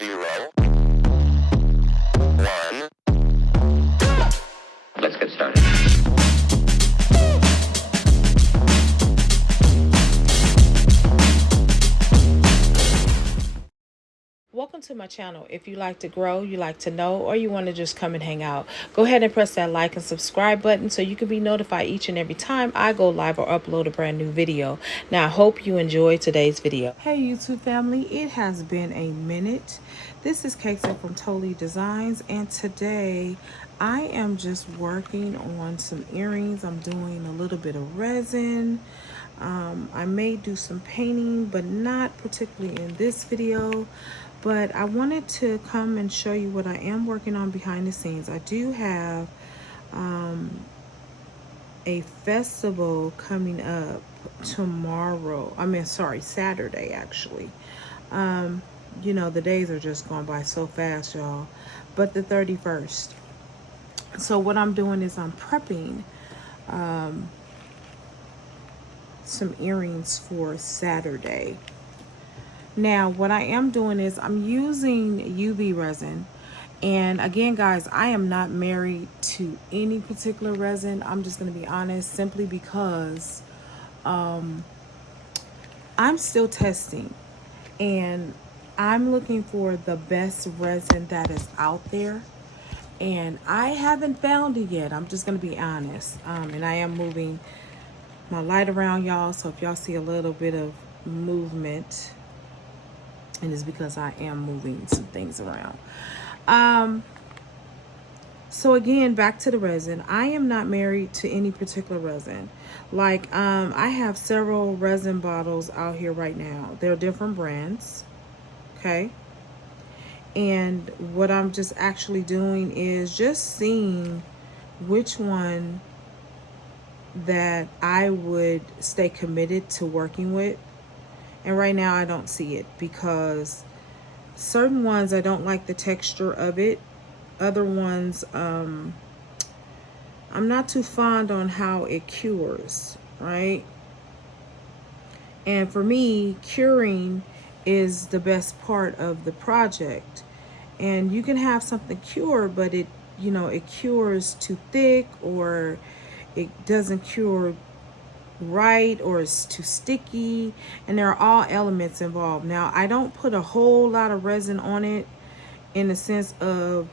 0, 1. Let's get started. Welcome to my channel. If you like to grow, you like to know, or you want to just come and hang out, go ahead and press that like and subscribe button so you can be notified each and every time I go live or upload a brand new video. Now, I hope you enjoyed today's video. Hey YouTube family, it has been a minute. This is Casey from Totally Designs, and today I am just working on some earrings. I'm doing a little bit of resin. I may do some painting, but not particularly in this video. But I wanted to come and show you what I am working on behind the scenes. I do have a festival coming up tomorrow. Saturday actually. You know, the days are just going by so fast, y'all. But the 31st. So what I'm doing is I'm prepping some earrings for Saturday. Now, what I am doing is I'm using UV resin. And again, guys, I am not married to any particular resin. I'm just going to be honest, simply because I'm still testing. And I'm looking for the best resin that is out there. And I haven't found it yet. I'm just going to be honest. And I am moving my light around, y'all. So if y'all see a little bit of movement, and it's because I am moving some things around. So again, back to the resin. I am not married to any particular resin. Like, I have several resin bottles out here right now. They're different brands, okay? And what I'm just actually doing is just seeing which one that I would stay committed to working with. And right now I don't see it, because certain ones I don't like the texture of it. Other ones I'm not too fond on how it cures, right? And for me, curing is the best part of the project. And you can have something cure, but it, you know, it cures too thick, or it doesn't cure right, or it's too sticky, and there are all elements involved. Now, I don't put a whole lot of resin on it, in the sense of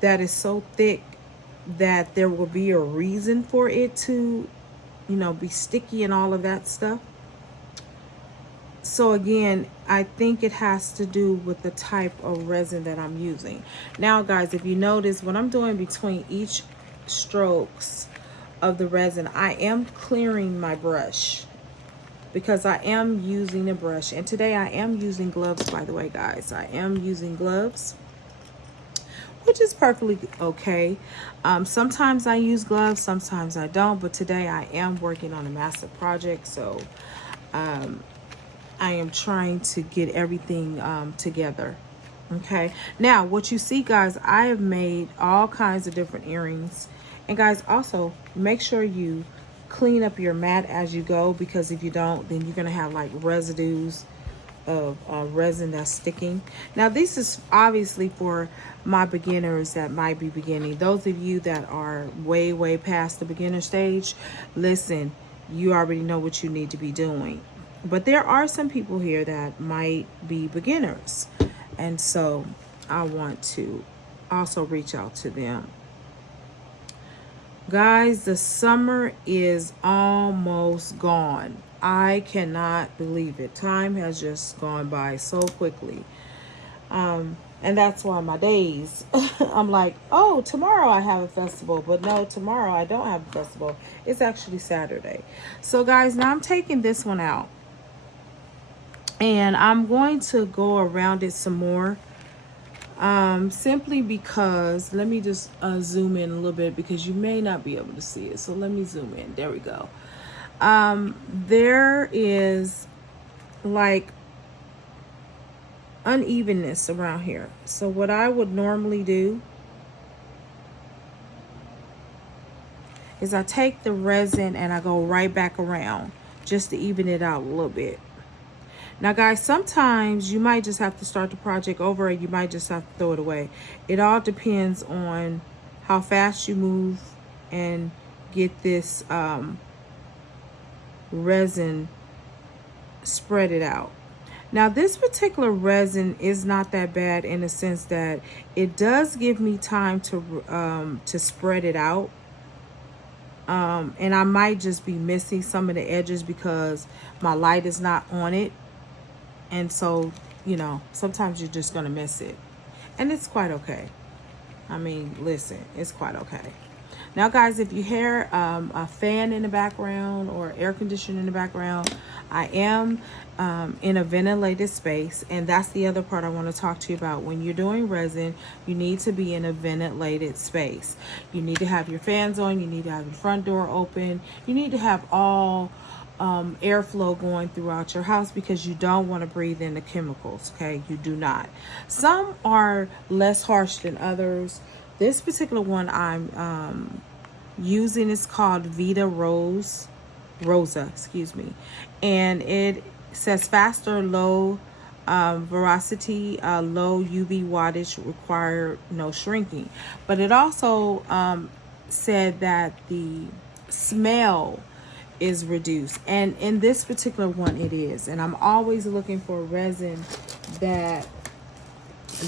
that is so thick that there will be a reason for it to, you know, be sticky and all of that stuff. So again, I think it has to do with the type of resin that I'm using. Now guys, if you notice, what I'm doing between each strokes of the resin, I am clearing my brush, because I am using a brush. And today I am using gloves, by the way, guys. I am using gloves, which is perfectly okay. Sometimes I use gloves, sometimes I don't, but today I am working on a massive project, so I am trying to get everything together. Okay, now what you see, guys, I have made all kinds of different earrings. And guys, also make sure you clean up your mat as you go, because if you don't, then you're gonna have like residues of resin that's sticking. Now this is obviously for my beginners that might be beginning. Those of you that are way past the beginner stage, listen, you already know what you need to be doing. But there are some people here that might be beginners, and so I want to also reach out to them. Guys, the summer is almost gone. I cannot believe it. Time has just gone by so quickly. And that's why my days, I'm like, oh, tomorrow I have a festival. But no, tomorrow I don't have a festival. It's actually Saturday. So guys, now I'm taking this one out. And I'm going to go around it some more. Simply because, let me just zoom in a little bit, because you may not be able to see it. So let me zoom in. There we go. There is like unevenness around here. So what I would normally do is I take the resin and I go right back around just to even it out a little bit. Now guys, sometimes you might just have to start the project over, or you might just have to throw it away. It all depends on how fast you move and get this resin spread it out. Now this particular resin is not that bad in the sense that it does give me time to spread it out. And I might just be missing some of the edges because my light is not on it. And so, you know, sometimes you're just going to miss it. And it's quite okay. I mean, listen, it's quite okay. Now, guys, if you hear a fan in the background or air conditioning in the background, I am in a ventilated space. And that's the other part I want to talk to you about. When you're doing resin, you need to be in a ventilated space. You need to have your fans on. You need to have your front door open. You need to have all airflow going throughout your house because you don't want to breathe in the chemicals. Okay, you do not. Some are less harsh than others. This particular one I'm using is called Rosa, excuse me, and it says faster, low veracity, low UV wattage, required no shrinking. But it also said that the smell is reduced, and in this particular one it is. And I'm always looking for resin that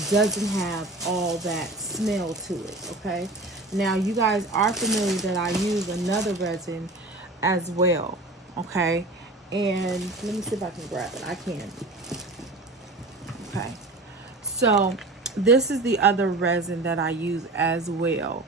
doesn't have all that smell to it. Okay, now you guys are familiar that I use another resin as well. Okay, and let me see if I can grab it. I can. Okay, so this is the other resin that I use as well.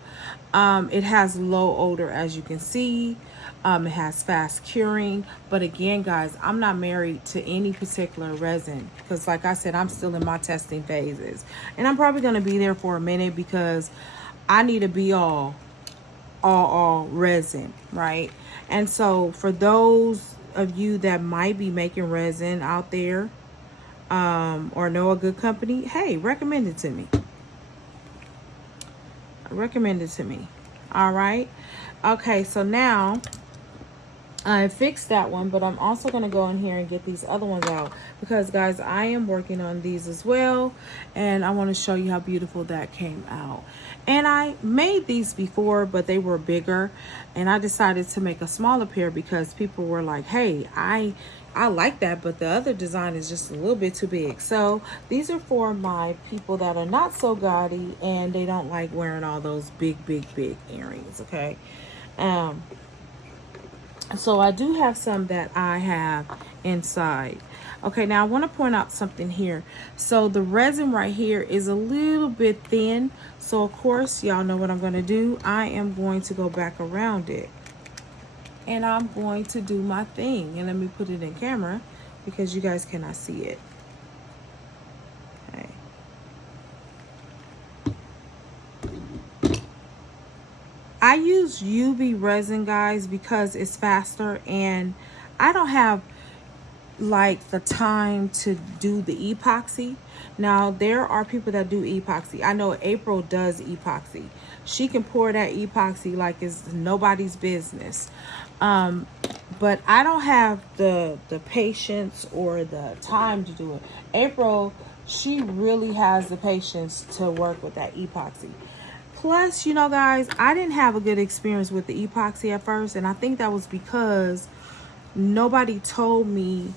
It has low odor, as you can see. It has fast curing. But again, guys, I'm not married to any particular resin because, like I said, I'm still in my testing phases. And I'm probably going to be there for a minute because I need to be all resin, right? And so for those of you that might be making resin out there or know a good company, hey, recommend it to me. Recommend it to me. All right. Okay, so now I fixed that one, but I'm also going to go in here and get these other ones out because, guys, I am working on these as well, and I want to show you how beautiful that came out. And I made these before, but they were bigger, and I decided to make a smaller pair because people were like, hey, I like that, but the other design is just a little bit too big. So these are for my people that are not so gaudy and they don't like wearing all those big earrings. Okay, so I do have some that I have inside. Okay, now I want to point out something here. So the resin right here is a little bit thin, so of course y'all know what I'm going to do. I am going to go back around it and I'm going to do my thing. And let me put it in camera because you guys cannot see it. Okay. I use UV resin, guys, because it's faster and I don't have like the time to do the epoxy. Now there are people that do epoxy. I know April does epoxy. She can pour that epoxy like it's nobody's business. But I don't have the patience or the time to do it. April, she really has the patience to work with that epoxy. Plus, you know, guys, I didn't have a good experience with the epoxy at first, and I think that was because nobody told me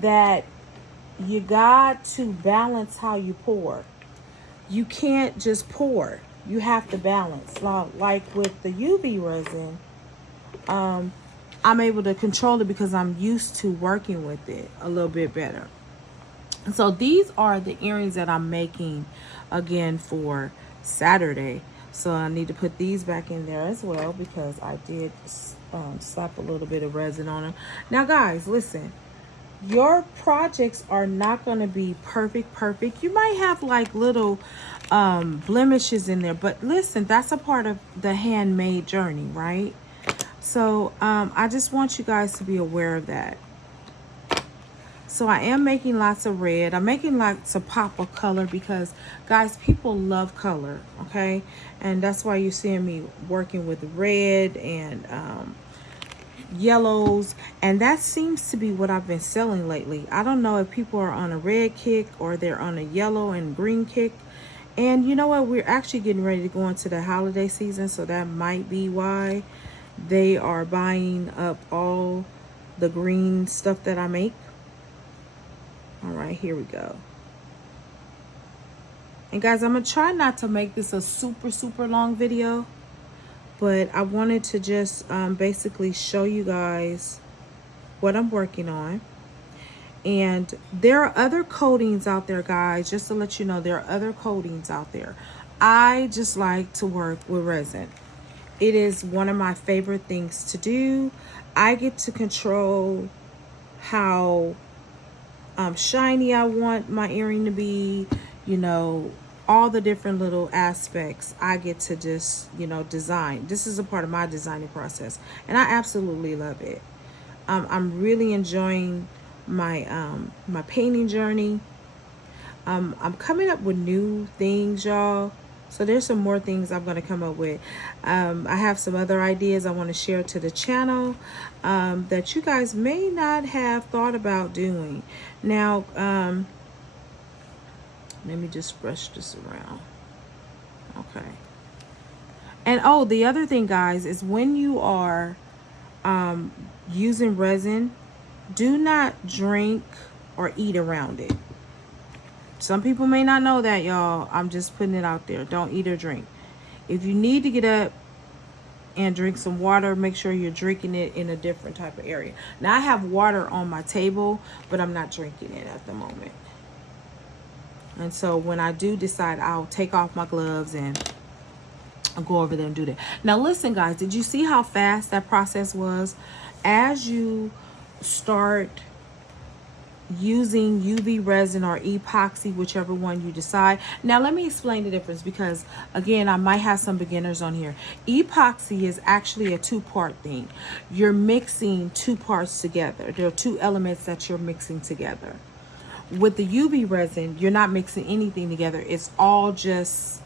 that you got to balance how you pour. You can't just pour. You have to balance. Like with the UV resin, I'm able to control it because I'm used to working with it a little bit better. So these are the earrings that I'm making again for Saturday. So I need to put these back in there as well because I did slap a little bit of resin on them. Now, guys, listen. Your projects are not going to be perfect. You might have like little blemishes in there, but listen, that's a part of the handmade journey, right? So I just want you guys to be aware of that. So I am making lots of red. I'm making lots of pop of color because, guys, people love color, okay? And that's why you're seeing me working with red and yellows, and that seems to be what I've been selling lately. I don't know if people are on a red kick or they're on a yellow and green kick. And you know what, we're actually getting ready to go into the holiday season, so that might be why they are buying up all the green stuff that I make. All right, here we go. And guys, I'm gonna try not to make this a super long video, but I wanted to just basically show you guys what I'm working on. And there are other coatings out there, guys, just to let you know, there are other coatings out there. I just like to work with resin. It is one of my favorite things to do. I get to control how shiny I want my earring to be, you know, all the different little aspects I get to just, you know, design. This is a part of my designing process, and I absolutely love it. I'm really enjoying my my painting journey. I'm coming up with new things, y'all. So there's some more things I'm going to come up with. I have some other ideas I want to share to the channel that you guys may not have thought about doing. Now, let me just brush this around. Okay. And oh, the other thing, guys, is when you are using resin, do not drink or eat around it. Some people may not know that, y'all. I'm just putting it out there. Don't eat or drink. If you need to get up and drink some water, make sure you're drinking it in a different type of area. Now, I have water on my table, but I'm not drinking it at the moment. And so when I do decide, I'll take off my gloves and I'll go over there and do that. Now, listen, guys, did you see how fast that process was? As you start using UV resin or epoxy, whichever one you decide. Now let me explain the difference, because again, I might have some beginners on here. Epoxy is actually a two-part thing. You're mixing two parts together. There are two elements that you're mixing together. With the UV resin, you're not mixing anything together. It's all just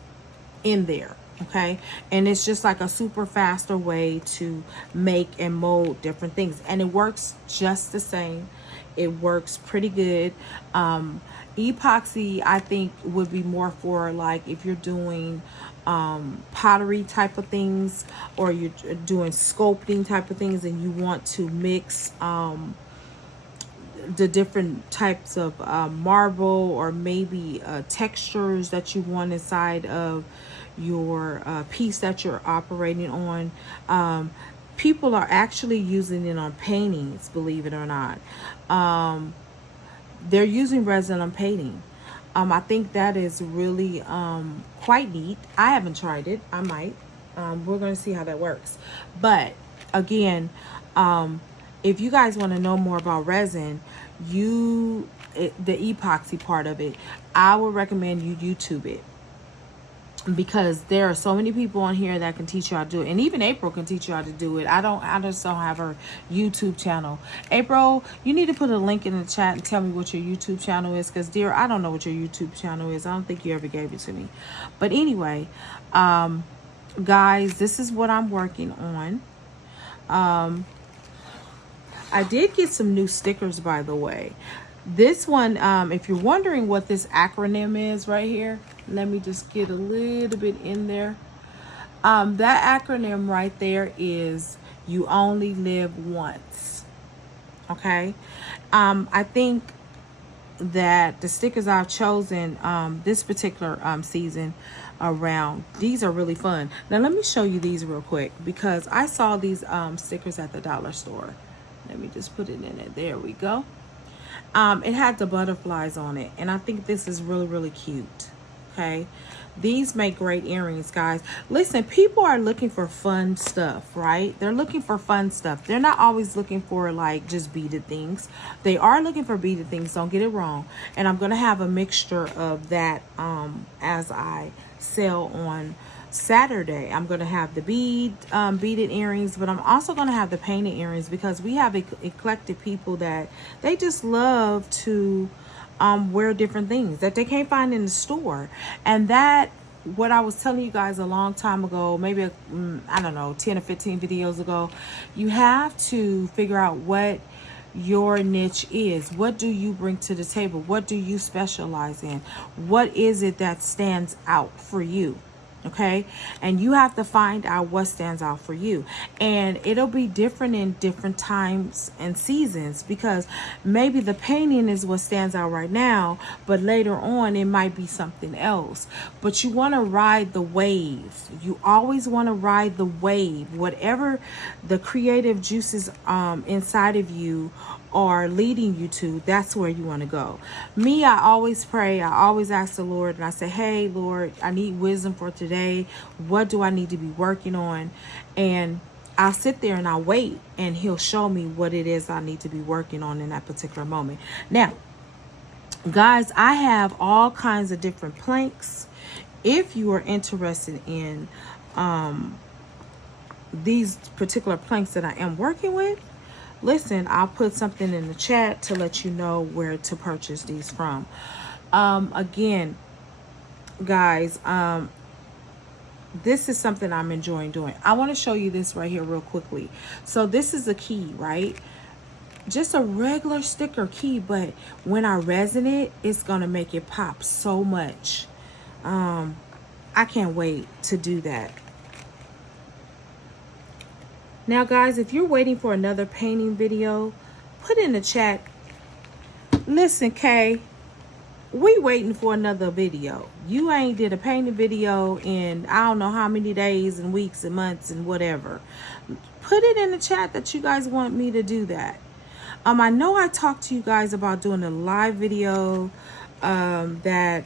in there. Okay, and it's just like a super faster way to make and mold different things, and it works just the same. It works pretty good. Epoxy, I think, would be more for like if you're doing pottery type of things, or you're doing sculpting type of things, and you want to mix the different types of marble or maybe textures that you want inside of your piece that you're operating on. People are actually using it on paintings, believe it or not. They're using resin on painting. I think that is really quite neat. I haven't tried it. I might. We're going to see how that works. But again, if you guys want to know more about resin, the epoxy part of it, I would recommend you YouTube it, because there are so many people on here that can teach you how to do it. And even April can teach you how to do it. I just don't have her YouTube channel. April, you need to put a link in the chat and tell me what your YouTube channel is, because dear, I don't know what your YouTube channel is. I don't think you ever gave it to me. But anyway, guys, this is what I'm working on. I did get some new stickers, by the way. This one, if you're wondering what this acronym is right here, let me just get a little bit in there. That acronym right there is "You Only Live Once." Okay. I think that the stickers I've chosen this particular season around, these are really fun. Now let me show you these real quick, because I saw these stickers at the dollar store. Let me just put it in it. There we go. It had the butterflies on it, and I think this is really cute. Okay, these make great earrings, guys. Listen, people are looking for fun stuff, right? They're looking for fun stuff. They're not always looking for like just beaded things. They are looking for beaded things, don't get it wrong. And I'm gonna have a mixture of that as I sell on Saturday. I'm going to have the beaded earrings, but I'm also going to have the painted earrings, because we have eclectic people that they just love to wear different things that they can't find in the store. And that what I was telling you guys a long time ago, maybe, I don't know, 10 or 15 videos ago, you have to figure out what your niche is. What do you bring to the table? What do you specialize in? What is it that stands out for you? Okay, and you have to find out what stands out for you, and it'll be different in different times and seasons, because maybe the painting is what stands out right now, but later on it might be something else. But you want to ride the wave. You always want to ride the wave. Whatever the creative juices inside of you are leading you to, that's where you want to go. Me, I always pray. I always ask the Lord, and I say, hey, Lord, I need wisdom for today. What do I need to be working on? And I'll sit there and I'll wait, and he'll show me what it is I need to be working on in that particular moment. Now, guys, I have all kinds of different planks. If you are interested in these particular planks that I am working with, listen, I'll put something in the chat to let you know where to purchase these from. Again, guys, this is something I'm enjoying doing. I want to show you this right here real quickly. So this is a key, right? Just a regular sticker key, but when I resin it, it's going to make it pop so much. I can't wait to do that. Now, guys, if you're waiting for another painting video, put in the chat, listen, Kay, we waiting for another video. You ain't did a painting video in I don't know how many days and weeks and months and whatever. Put it in the chat that you guys want me to do that. I know I talked to you guys about doing a live video that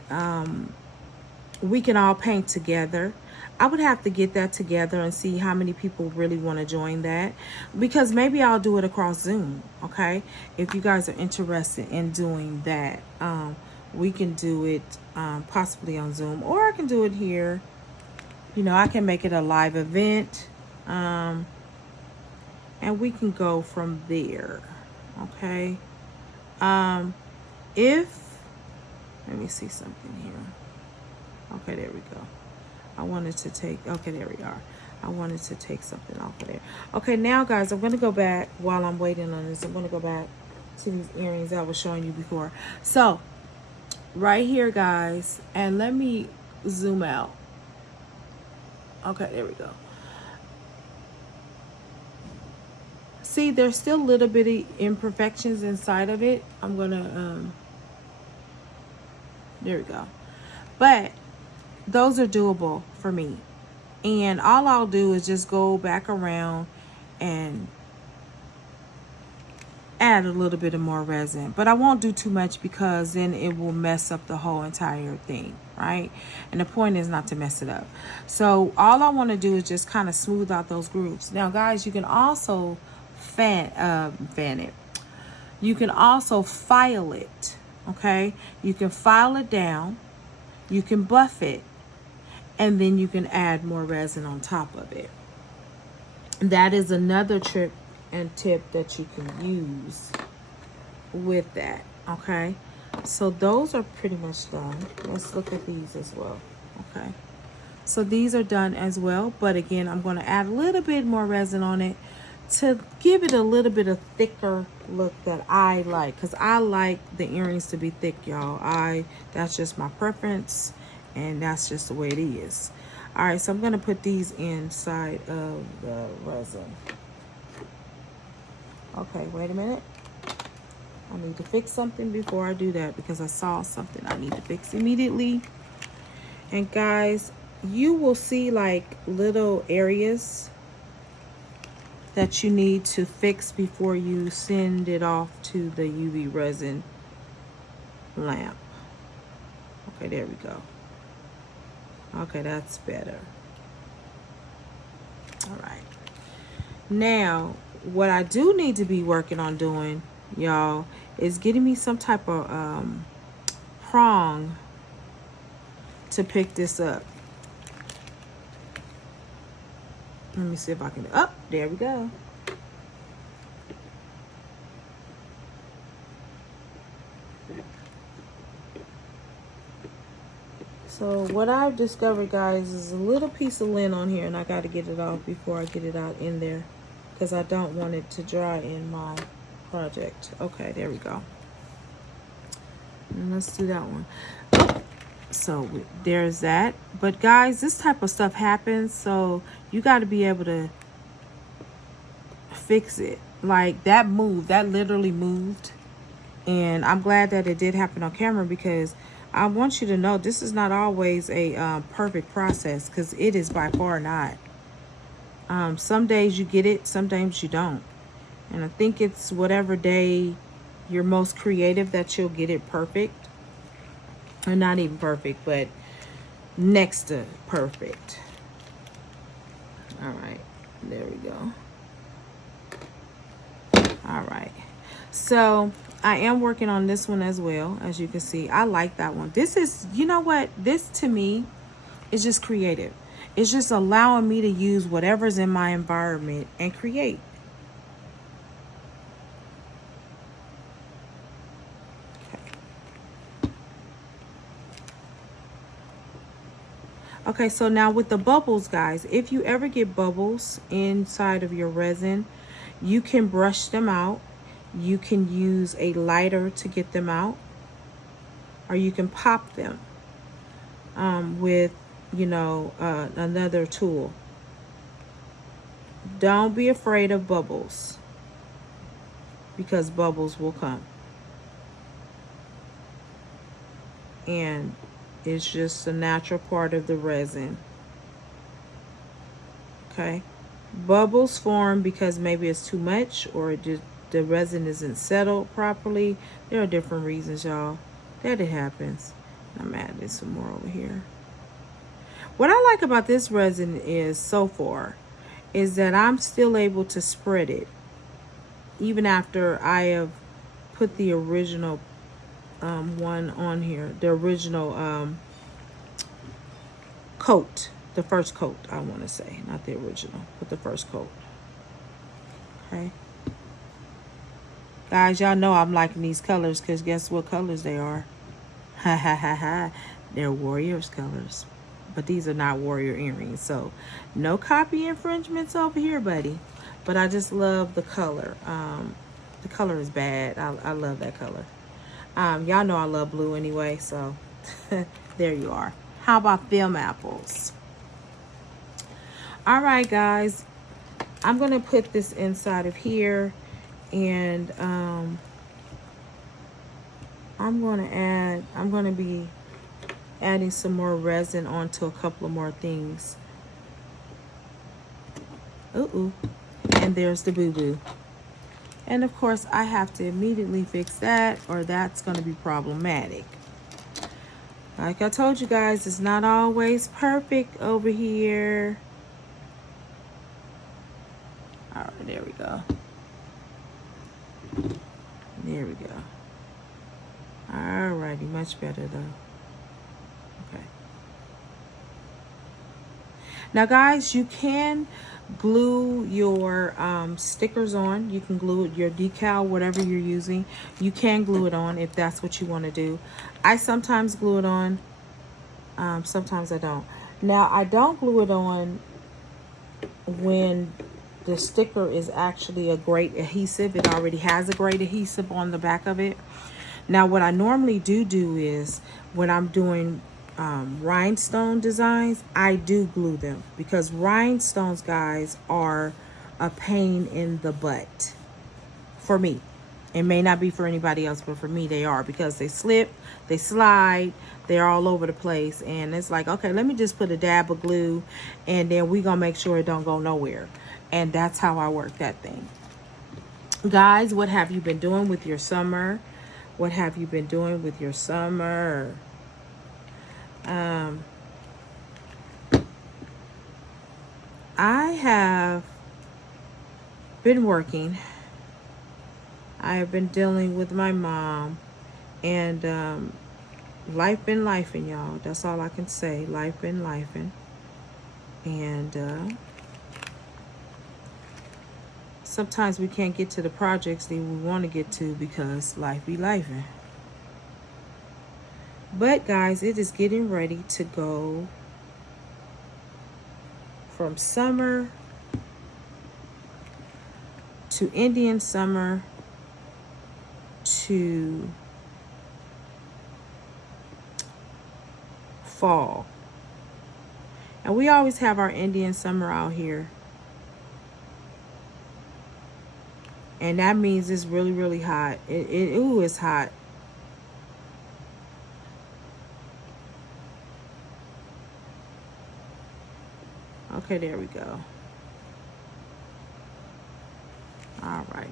we can all paint together. I would have to get that together and see how many people really want to join that, because maybe I'll do it across Zoom. Okay, if you guys are interested in doing that, we can do it possibly on Zoom, or I can do it here. You know, I can make it a live event, and we can go from there. Okay, if, let me see something here. Okay, there we go. I wanted to take, okay, there we are. I wanted to take something off of there. Okay, now, guys, I'm going to go back while I'm waiting on this. I'm going to go back to these earrings I was showing you before. So, right here, guys, and let me zoom out. Okay, there we go. See, there's still little bitty imperfections inside of it. I'm going to, there we go. But those are doable for me. And all I'll do is just go back around and add a little bit of more resin. But I won't do too much, because then it will mess up the whole entire thing, right? And the point is not to mess it up. So all I want to do is just kind of smooth out those grooves. Now, guys, you can also fan it. You can also file it, okay? You can file it down. You can buff it. And then you can add more resin on top of it. That is another trick and tip that you can use with that. Okay, so those are pretty much done. Let's look at these as well. Okay, so these are done as well, but again, I'm going to add a little bit more resin on it to give it a little bit of thicker look that I like, because I like the earrings to be thick, y'all. That's just my preference. And that's just the way it is. All right, so I'm going to put these inside of the resin. Okay, wait a minute. I need to fix something before I do that, because I saw something I need to fix immediately. And guys, you will see like little areas that you need to fix before you send it off to the UV resin lamp. Okay, there we go. Okay, that's better. All right. Now, what I do need to be working on doing, y'all, is getting me some type of prong to pick this up. Let me see if I can, oh, there we go. So what I've discovered, guys, is a little piece of lint on here, and I got to get it off before I get it out in there because I don't want it to dry in my project. Okay, there we go. And let's do that one. So there's that. But guys, this type of stuff happens, so you got to be able to fix it. Like that moved, that literally moved. And I'm glad that it did happen on camera, because I want you to know this is not always a perfect process, because it is by far not. Some days you get it, some days you don't. And I think it's whatever day you're most creative that you'll get it perfect. Or not even perfect, but next to perfect. All right, there we go. All right, so I am working on this one as well. As you can see, I like that one. This is, you know what, this to me is just creative. It's just allowing me to use whatever's in my environment and create. Okay, so now with the bubbles, guys, if you ever get bubbles inside of your resin, you can brush them out. You can use a lighter to get them out, or you can pop them with, you know, another tool. Don't be afraid of bubbles, because bubbles will come. And it's just a natural part of the resin. Okay, bubbles form because maybe it's too much, or it just, the resin isn't settled properly. There are different reasons, y'all, that it happens. I'm adding some more over here. What I like about this resin is, so far, is that I'm still able to spread it even after I have put the original one on here, the original coat, the first coat, I want to say, not the original, but the first coat. Okay, guys, y'all know I'm liking these colors, because guess what colors they are? Ha ha ha ha, they're Warriors colors. But these are not Warrior earrings, so no copy infringements over here, buddy. But I just love the color. The color is bad. I love that color. Y'all know I love blue anyway, so there you are. How about them apples? All right, guys, I'm gonna put this inside of here, and I'm gonna be adding some more resin onto a couple of more things. Ooh, and there's the boo-boo. And of course, I have to immediately fix that, or that's going to be problematic. Like I told you guys, it's not always perfect over here. All right, there we go. There we go. All righty, much better though. Okay. Now, guys, you can glue your stickers on. You can glue your decal, whatever you're using. You can glue it on if that's what you want to do. I sometimes glue it on. Sometimes I don't. Now, I don't glue it on when the sticker is actually a great adhesive. It already has a great adhesive on the back of it. Now, what I normally do is when I'm doing rhinestone designs, I do glue them, because rhinestones, guys, are a pain in the butt for me. It may not be for anybody else, but for me they are, because they slip, they slide, they're all over the place, and it's like, okay, let me just put a dab of glue, and then we gonna make sure it don't go nowhere. And that's how I work that thing. Guys, what have you been doing with your summer? What have you been doing with your summer? I have been working. I have been dealing with my mom, and life been lifing, y'all. That's all I can say. Life been lifing. And sometimes we can't get to the projects that we want to get to because life be lifing. But guys, it is getting ready to go from summer to Indian summer to fall. And we always have our Indian summer out here. And that means it's really, really hot. Ooh, it's hot. Okay, there we go. Alrighty.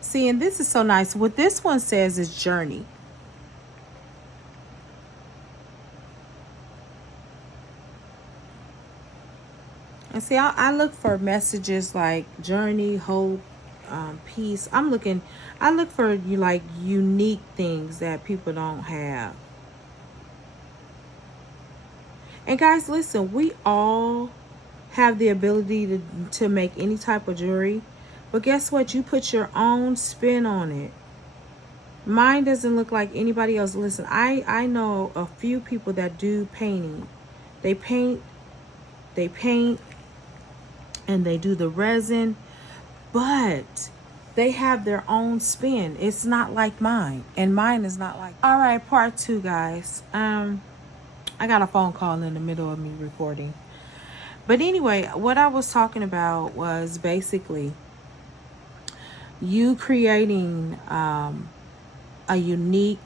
See, and this is so nice. What this one says is journey. And see, I look for messages like journey, hope, peace. I look for like unique things that people don't have. And guys, listen, we all have the ability to make any type of jewelry. But guess what? You put your own spin on it. Mine doesn't look like anybody else. Listen, I know a few people that do painting. They paint, and they do the resin, but they have their own spin. It's not like mine, and mine is not like. All right, part 2, guys. I got a phone call in the middle of me recording. But anyway, what I was talking about was basically you creating a unique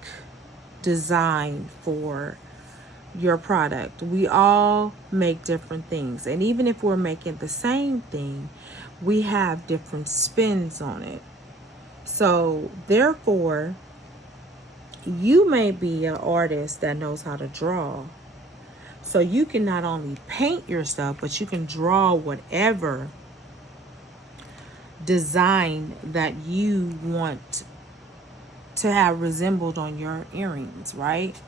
design for your product. We all make different things, and even if we're making the same thing, we have different spins on it. So therefore, you may be an artist that knows how to draw, so you can not only paint your stuff, but you can draw whatever design that you want to have resembled on your earrings, right?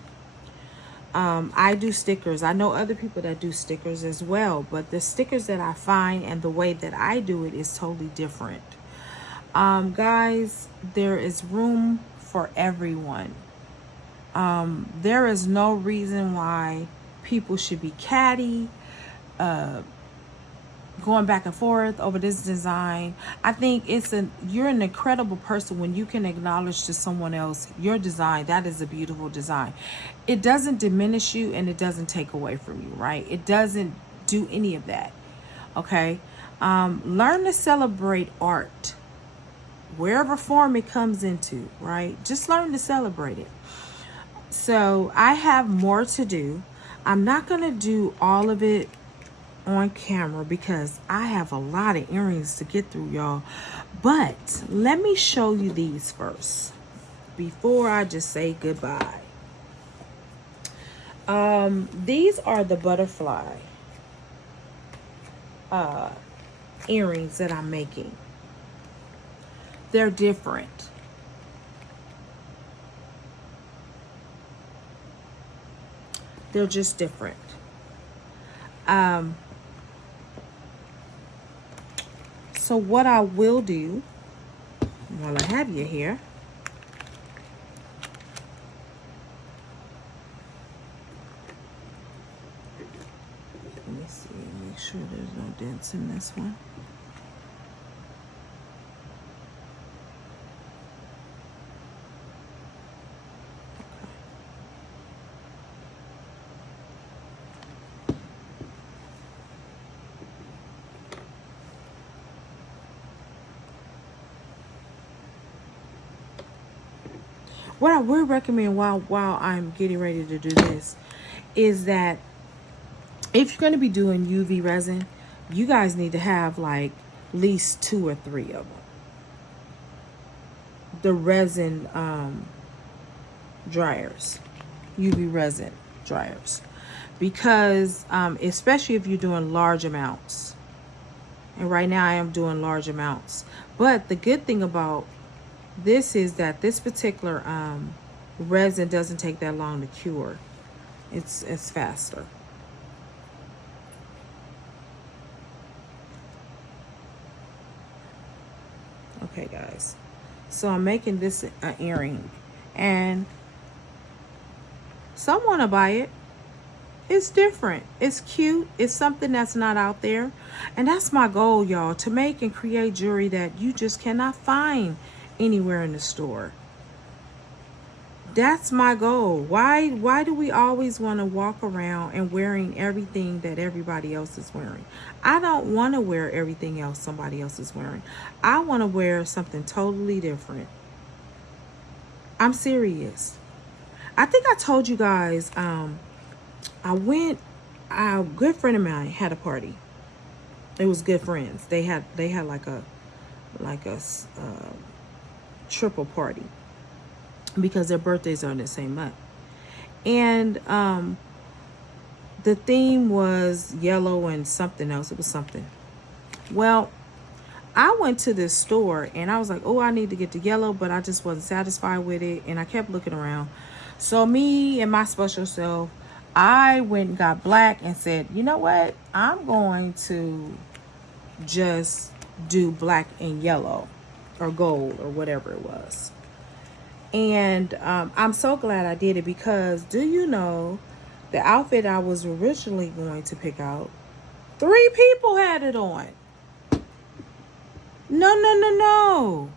I do stickers. I know other people that do stickers as well, but the stickers that I find and the way that I do it is totally different. Guys, there is room for everyone. There is no reason why people should be catty, going back and forth over this design. I think you're an incredible person when you can acknowledge to someone else your design. That is a beautiful design. It doesn't diminish you and it doesn't take away from you, right? It doesn't do any of that. Okay. Learn to celebrate art wherever form it comes into, right? Just learn to celebrate it. So I have more to do. I'm not going to do all of it on camera because I have a lot of earrings to get through, y'all. But let me show you these first before I just say goodbye. These are the butterfly earrings that I'm making. They're different. They're just different. So what I will do while I have you here, let me see, make sure there's no dents in this one. What I would recommend while I'm getting ready to do this is that if you're going to be doing UV resin, you guys need to have like at least 2 or 3 of them. The resin dryers, UV resin dryers, because especially if you're doing large amounts. And right now I am doing large amounts. But the good thing about this is that this particular resin doesn't take that long to cure. It's faster. Okay, guys. So I'm making this an earring, and Some want to buy it. It's different. It's cute. It's something that's not out there. And that's my goal, y'all, to make and create jewelry that you just cannot find anywhere in the store. That's my goal. Why do we always want to walk around and wearing everything that everybody else is wearing? I don't want to wear everything else somebody else is wearing. I want to wear something totally different. I'm serious. I think I told you guys, a good friend of mine had a party. It was good friends. They had like a triple party because their birthdays are in the same month. And the theme was yellow and something else. It was something. Well, I went to this store and I was like, oh, I need to get the yellow, but I just wasn't satisfied with it. And I kept looking around. So me and my special self, I went and got black and said, you know what? I'm going to just do black and yellow or gold or whatever it was. And I'm so glad I did it because do you know the outfit I was originally going to pick out, 3 people had it on. No.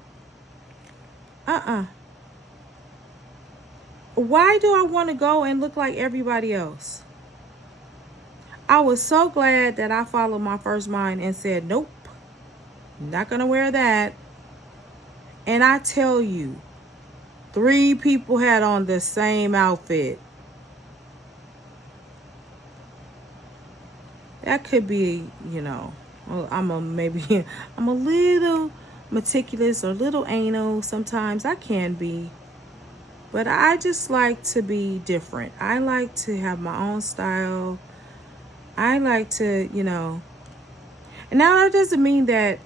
Why do I want to go and look like everybody else? I was so glad that I followed my first mind and said, nope, not going to wear that. And I tell you, 3 people had on the same outfit. That could be, you know, I'm a little meticulous or a little anal sometimes. I can be. But I just like to be different. I like to have my own style. I like to, you know. And now that doesn't mean that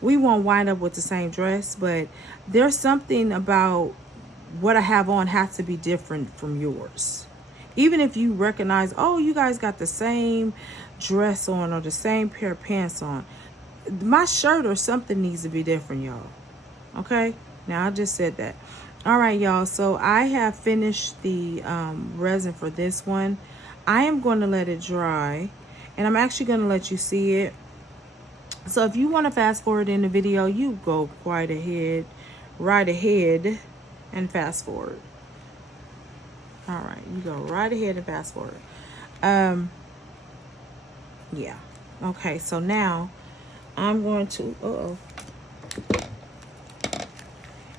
we won't wind up with the same dress, but there's something about what I have on has to be different from yours. Even if you recognize, oh, you guys got the same dress on or the same pair of pants on. My shirt or something needs to be different, y'all. Okay? Now, I just said that. All right, y'all. So I have finished the resin for this one. I am going to let it dry. And I'm actually going to let you see it. So if you want to fast forward in the video, you go right ahead and fast forward. All right, you go right ahead and fast forward. Yeah. Okay, so now I'm going to,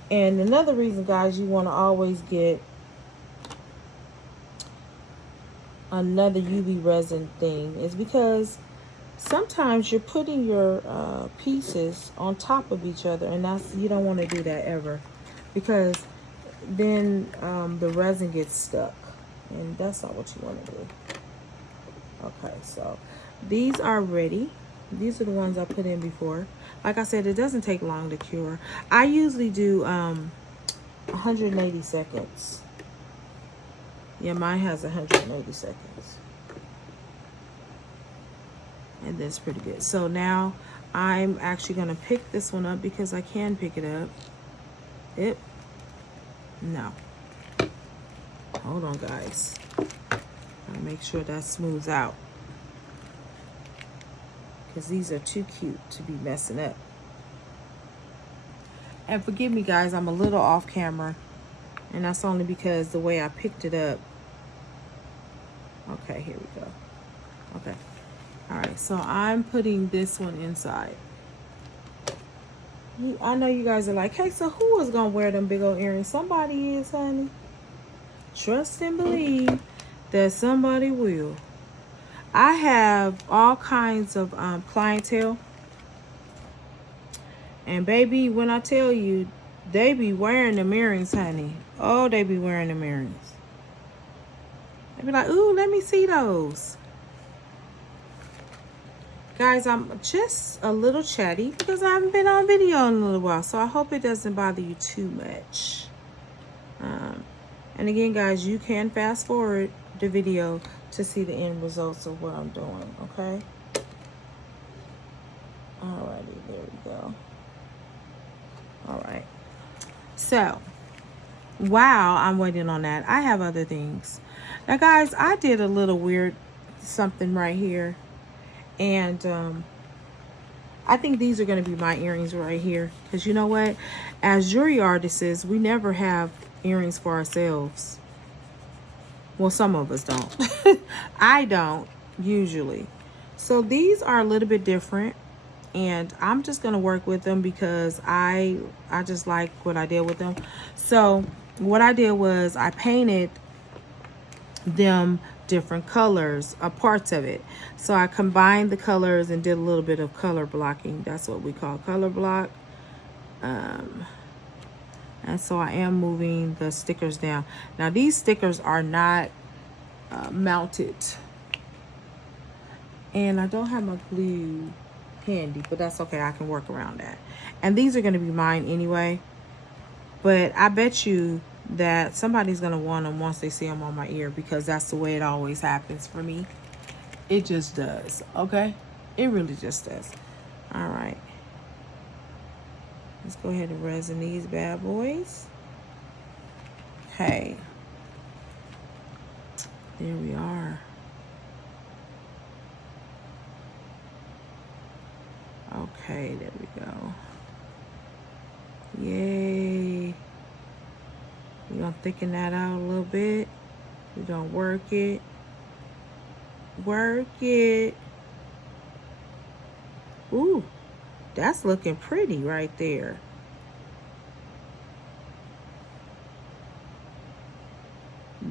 and another reason, guys, you want to always get another UV resin thing is because sometimes you're putting your pieces on top of each other, and you don't want to do that ever, because then the resin gets stuck, and that's not what you want to do. Okay, so these are ready. These are the ones I put in before. Like I said, it doesn't take long to cure. I usually do 180 seconds. Yeah, mine has 180 seconds. And that's pretty good. So now I'm actually going to pick this one up because I can pick it up. No. Hold on, guys. Gotta make sure that smooths out, because these are too cute to be messing up. And forgive me, guys, I'm a little off camera, and that's only because the way I picked it up. Okay, here we go. Okay. All right, so I'm putting this one inside. I know you guys are like, hey, so who is gonna wear them big old earrings? Somebody is, honey. Trust and believe that somebody will. I have all kinds of clientele. And baby, when I tell you, they be wearing them earrings, honey. Oh, they be wearing them earrings. They be like, ooh, let me see those. Guys, I'm just a little chatty because I haven't been on video in a little while. So I hope it doesn't bother you too much. And again, guys, you can fast forward the video to see the end results of what I'm doing, okay? Alrighty, there we go. All right. So Wow, I'm waiting on that. I have other things. Now, guys, I did a little weird something right here. And I think these are going to be my earrings right here. Because you know what? As jewelry artists, we never have earrings for ourselves. Well, some of us don't. I don't, usually. So these are a little bit different. And I'm just going to work with them because I just like what I did with them. So what I did was I painted them different colors, parts of it. So I combined the colors and did a little bit of color blocking. That's what we call color block. And so I am moving the stickers down. Now these stickers are not mounted. And I don't have my glue handy, but that's okay. I can work around that. And these are going to be mine anyway. But I bet you that somebody's going to want them once they see them on my ear, because that's the way it always happens for me. It just does, okay? It really just does. All right. Let's go ahead and resin these bad boys. Okay. There we are. Okay, there we go. Yay. We're going to thicken that out a little bit. We're going to work it. Work it. Ooh, that's looking pretty right there.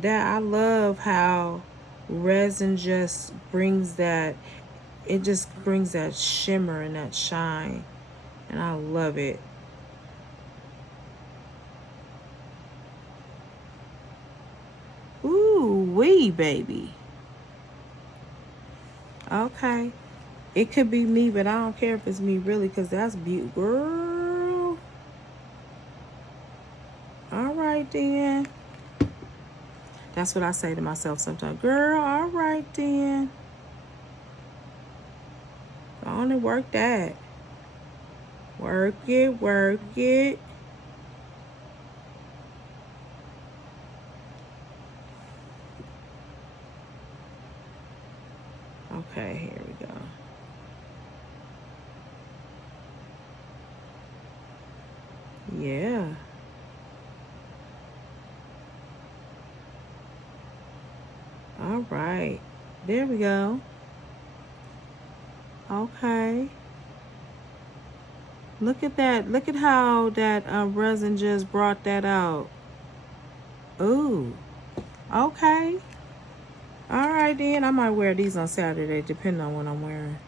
I love how resin just brings that, it just brings that shimmer and that shine. And I love it. Ooh, wee, baby. Okay. It could be me, but I don't care if it's me really, because that's beautiful. Girl. All right, then. That's what I say to myself sometimes. Girl, all right, then. Go on and work that. Work it, work it. Okay, here we go. Yeah. All right. There we go. Okay. Look at that. Look at how that resin just brought that out. Ooh. Okay. All right, then. I might wear these on Saturday, depending on what I'm wearing.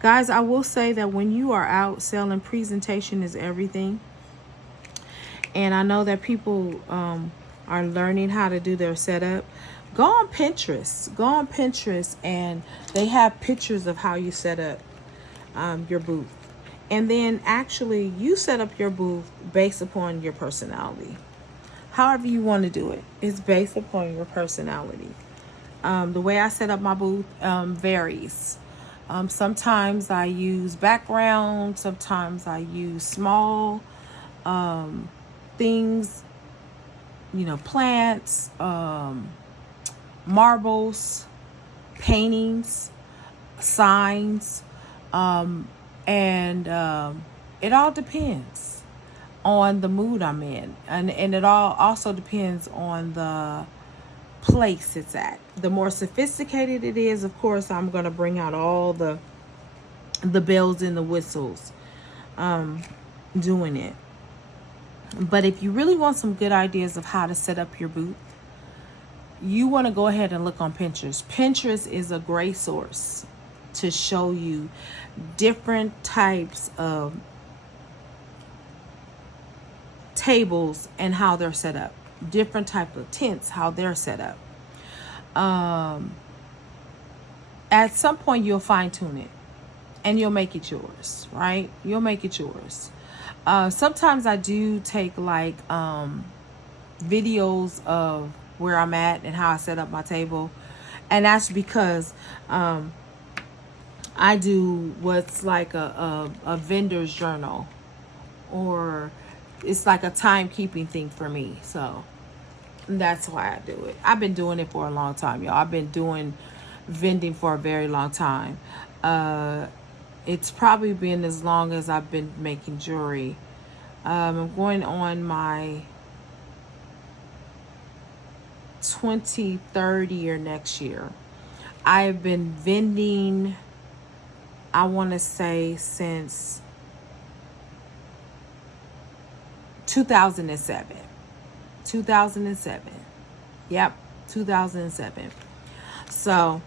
Guys, I will say that when you are out selling, presentation is everything. And I know that people are learning how to do their setup. Go on Pinterest. Go on Pinterest, and they have pictures of how you set up your booth. And then actually you set up your booth based upon your personality. However you want to do it, it's based upon your personality. The way I set up my booth varies. Sometimes I use background. Sometimes I use small things, you know, plants, marbles, paintings, signs, and it all depends on the mood I'm in, and it all also depends on the place it's at. The more sophisticated it is, of course, I'm going to bring out all the bells and the whistles doing it. But if you really want some good ideas of how to set up your booth, you want to go ahead and look on Pinterest. Pinterest is a great source to show you different types of tables and how they're set up. Different type of tents, how they're set up. At some point, you'll fine tune it and you'll make it yours, right? You'll make it yours. Sometimes I do take like videos of where I'm at and how I set up my table. And that's because I do what's like a vendor's journal, or it's like a timekeeping thing for me. So that's why I do it. I've been doing it for a long time, y'all. I've been doing vending for a very long time. It's probably been as long as I've been making jewelry. I'm going on my 23rd year next year. I've been vending, I want to say, since 2007. 2007. Yep, 2007. So,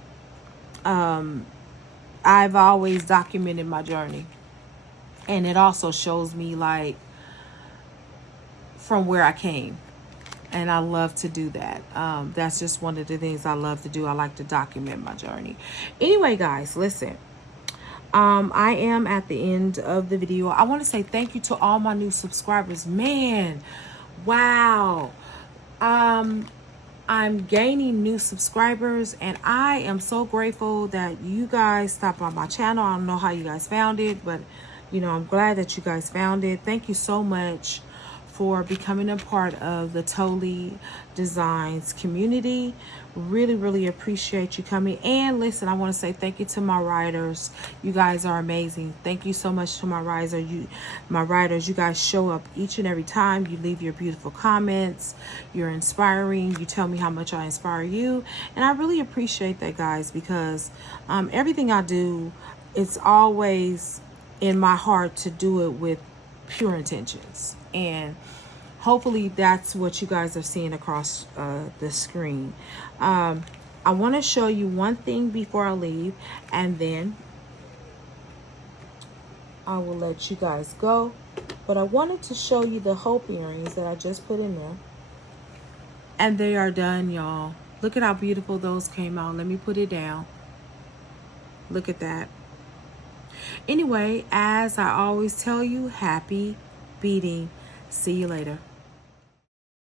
I've always documented my journey. And it also shows me, like, from where I came. And I love to do that. That's just one of the things I love to do. I like to document my journey. Anyway, guys, listen. I am at the end of the video. I want to say thank you to all my new subscribers. Man, wow. I'm gaining new subscribers, and I am so grateful that you guys stopped by my channel. I don't know how you guys found it, but you know, I'm glad that you guys found it. Thank you so much for becoming a part of the Totally Designs community. Really, really appreciate you coming. And listen, I want to say thank you to my writers. You guys are amazing. Thank you so much to my writers. You guys show up each and every time. You leave your beautiful comments. You're inspiring. You tell me how much I inspire you. And I really appreciate that, guys, because everything I do, it's always in my heart to do it with pure intentions. And hopefully that's what you guys are seeing across the screen. I want to show you one thing before I leave, and then I will let you guys go. But I wanted to show you the hope earrings that I just put in there. And they are done, y'all. Look at how beautiful those came out. Let me put it down. Look at that. Anyway, as I always tell you, happy beading. See you later.